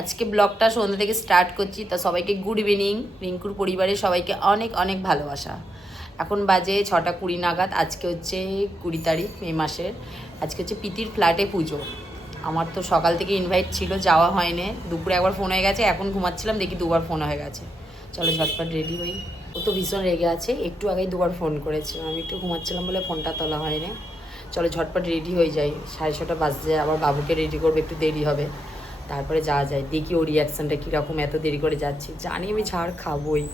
আজকে ব্লগটা সন্ধ্যা থেকে স্টার্ট করছি, তা সবাইকে গুড ইভিনিং। রিঙ্কুর পরিবারের সবাইকে অনেক অনেক ভালোবাসা। এখন বাজে 6:20 নাগাদ। আজকে হচ্ছে 20 তারিখ মে মাসের। আজকে হচ্ছে পিতির ফ্ল্যাটে পুজো। আমার তো সকাল থেকে ইনভাইট ছিল, যাওয়া হয়নি। দুপুরে একবার ফোন হয়ে গেছে, এখন ঘুমাচ্ছিলাম দেখি দুবার ফোন হয়ে গেছে। চলো ঝটপট রেডি হই। ও তো ভীষণ রেগে আছে, একটু আগেই দুবার ফোন করেছে, আমি একটু ঘুমাচ্ছিলাম বলে ফোনটা তোলা হয়নি। চলো ঝটপট রেডি হয়ে যাই, 6:30 বাজছে, আবার বাবুকে রেডি করবে, একটু দেরি হবে। তারপরে যাওয়া যায়, দেখি ওর রিয়াকশানটা কীরকম, এত দেরি করে যাচ্ছি, জানি আমি ছাড় খাবোই।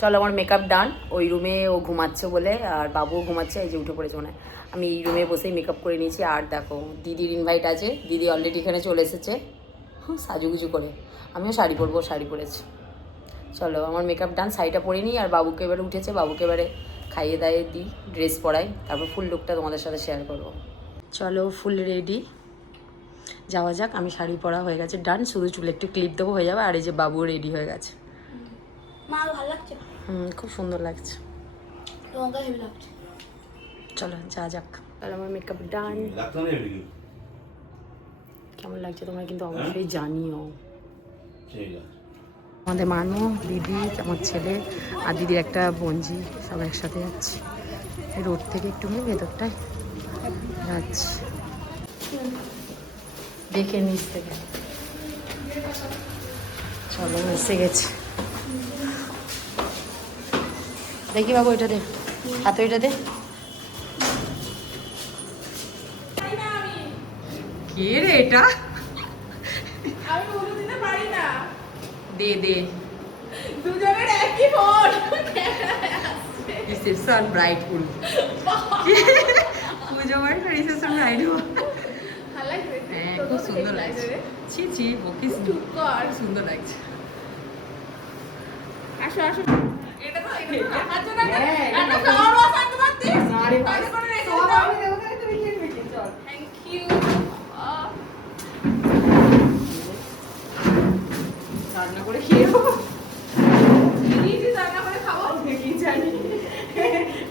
চলো আমার মেকআপ ডান। ওই রুমে ও ঘুমাচ্ছে বলে, আর বাবুও ঘুমাচ্ছে, এই যে উঠে পড়েছে মনে হয়। আমি এই রুমে বসেই মেকআপ করে নিয়েছি। আর দেখো দিদির ইনভাইট আছে, দিদি অলরেডি এখানে চলে এসেছে সাজুগুজু করে। আমিও শাড়ি পরবো, শাড়ি পরেছি। চলো আমার মেকআপ ডান, শাড়িটা পরে নিই। আর বাবুকে এবারে উঠেছে, বাবুকে এবারে খাইয়ে দাইয়ে দিই, ড্রেস পরাই, তারপর ফুল লুকটা তোমাদের সাথে শেয়ার করবো। চলো ফুল রেডি, যাওয়া যাক। আমি শাড়ি পরা হয়ে গেছে, ডান। শুধু চুলে একটু ক্লিপ দেবো, হয়ে যাবে। আর এই যে বাবুও রেডি হয়ে গেছে। ভালো লাগছে। খুব সুন্দর লাগছে। চলো যা যাক। তাহলে আমার মেকআপ ডান। কেমন লাগছে তোমরা কিন্তু অবশ্যই জানিও। আমাদের মানু, দিদি, আমার ছেলে আর দিদির একটা বোনজি, সব একসাথে যাচ্ছি। রোড থেকে একটু ভেতরটায় যাচ্ছি, দেখে নিচ থেকে। চলো এসে গেছে। দেখি বাবু এটা দে, হাতে এটা দে। কে রে এটা? আমি উড়ে দিতে পারি না। দে দে। দুজনের একই ফোন। রিসেপশন ব্রাইড ফুল। পুজো বাড়ি না রিসেপশন ব্রাইড ফুল। ভালো লাগছে। হ্যাঁ খুব সুন্দর লাগছে। ছি ছি বকিস, চুপ কর। সুন্দর লাগছে। আসো আসো। এটা তো দেখার জন্য একটা ফ্লাওয়ার ওয়াশ আনতে পারতিস। আরে ভাই করে রেখে দাও। আমি দেবো তাহলে তুমি নিয়ে নিবি। চল। Thank you. রান্না করে খেয়ে নেবো। দিদি রান্না করে খাবো। কি জানি।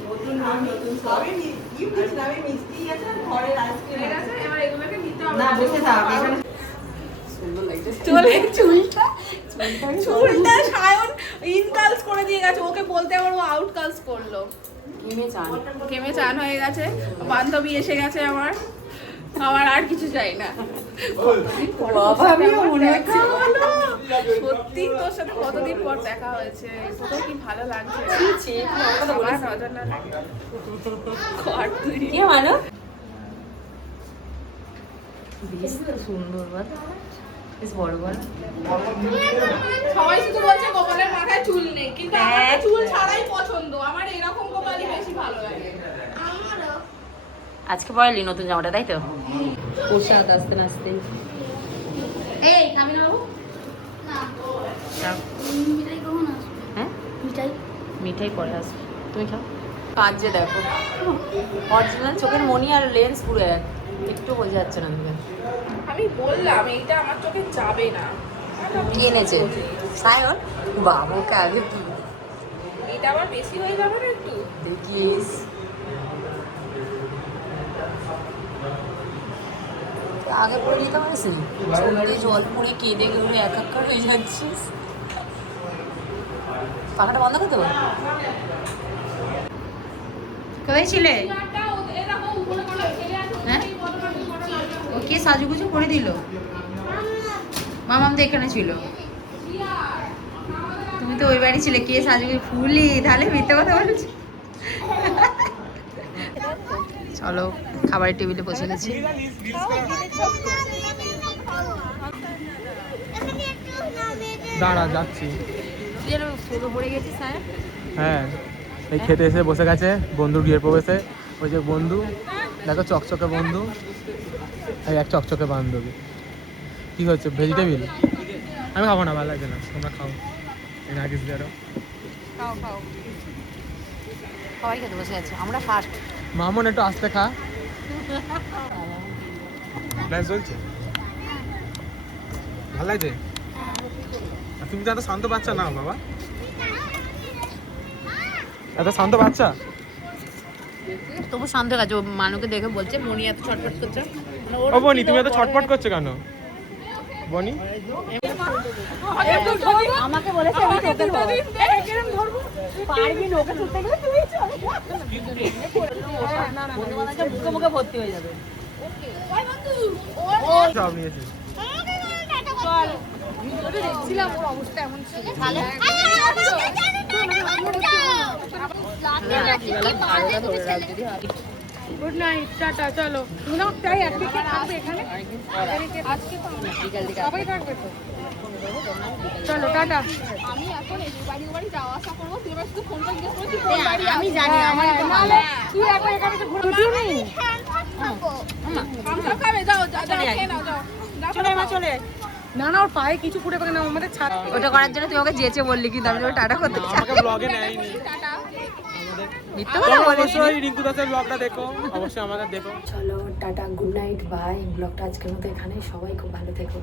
নতুন সবই ইউনিক নামে মিষ্টি আছে, ঘরের আইসক্রিম ঠিক আছে, এবার এগুলোকে নিতে হবে। না বসে থাক এখানে। সুন্দর লাগছে চলে চুলটা সায়ন ইনকালস করে দিয়ে গেছে, ওকে বলতে আবার ও আউট কালস করলো। কেমে চান হয়ে গেছে, বান্ধবী এসে গেছে আমার। আমার আর কিছু চাই না। সত্যি তোর সাথে কতদিন পর দেখা হয়েছে, তোর কি ভালো লাগছে। আমার নজর না লাগে। কর তুই। কে মানো? বেশ তো সুন্দর, বল বেশ বড় বল। সবাই শুধু বলছে গোপালের মাথায় চুল নেই, কিন্তু আমার তো চুল ছাড়াই পছন্দ। আমার এরকম গোপালই বেশি ভালো লাগে। আমারও। আজকে পরালি নতুন জামাটা, তাই তো? প্রসাদ আসতে না আসতে। এই খাবি না বাবু? না। মিঠাই কখন আসবে? হ্যাঁ মিঠাই মিঠাই পরে আসবে, তুমি খাও। কাজ যে দেখো, অরিজিনাল চোখের মনি আর লেন্স পুরো এক, একটু বোঝা যাচ্ছে না দিকে। আমি বললাম এইটা আমার চোখে যাবে না। কি এনেছে সায়ন? বাবুকে আগে তুই এটা আবার বেশি হয়ে যাবে না একটু? দেখিস। আগে পরে নিতে পারিস নি, চোখে জল পড়ে কেঁদে গেলে একাকার হয়ে যাচ্ছিস। পাখাটা বন্ধ করতে পারো। কোথায় ছিলে? হ্যাঁ ও কে সাজুগুজু করে দিল? মামাম তো এখানে ছিল, তুমি তো ওই বাড়ি ছিলে। কে সাজুগুজু? ফুলি, তাহলে মিথ্যে কথা বলছি। চলো খাবারের টেবিলে বসে গেছি। দাঁড়া যাচ্ছি। পড়ে গেছিস স্যার? হ্যাঁ এই খেতে এসে বসে গেছে বন্ধুর গৃহে প্রবেশে। ওই যে বন্ধু দেখো, চকচকে বন্ধু, এই এক চকচকে বান্ধবী। কি হচ্ছে ভেজিটেবিল? আমি খাবো না, ভালো লাগছে না, তোমরা খাও। নাগিস দেরো খাও খাও, সবাই খেতে বসে আছে, আমরা ফার্স্ট। মামুন একটু আস্তে খা। ব্যাস চলছে, ভালো লাগছে। তুমি তো এত শান্ত বাচ্চা না বাবা, এত শান্ত বাচ্চা। তবু শান্ত কাজ। মানুকে দেখে বলছে মনি এত ছটফট করছে। ও বনি তুমি এত ছটফট করছো কেন? বনি আমাকে বলেছে আমি তোকে ধরবো পারবি না ওকে তুলতে গেলে তুই চল না মুখে মুখে ভর্তি হয়ে যাবে সব নিয়েছি দেখছিলাম ওর অবস্থা এমন ছিল গুড নাইট টাটা চলো না তাই আজকে কে থাকবে এখানে আজকে তো সবাই থাকবে তো চলো টাটা আমি এখন এই বাড়ি যাওয়া আসা করবো তুই এবার শুধু ফোনটা জিজ্ঞেস করছি কোন বাড়ি আমি জানি আমার তুই একবার এখানে তো ঘুরে নেই আমরা খাবে যাও যাও খেয়ে নাও যাও চলে মা চলে না না ওর পায়ে কিছু ফুটে পাকে না আমাদের ছাড় ওটা করার জন্য তুই ওকে যেচে বললি কিন্তু আমি তোকে টাটা করতে চাই আমাকে ব্লগে নেয়নি টাটা মিথ্যে কথা বলিস অবশ্যই রিঙ্কু দাসের ব্লগটা দেখো অবশ্যই আমাদের দেখো চলো টাটা গুড নাইট বাই ব্লগটা আজকের মতো এখানে সবাই খুব ভালো থেকো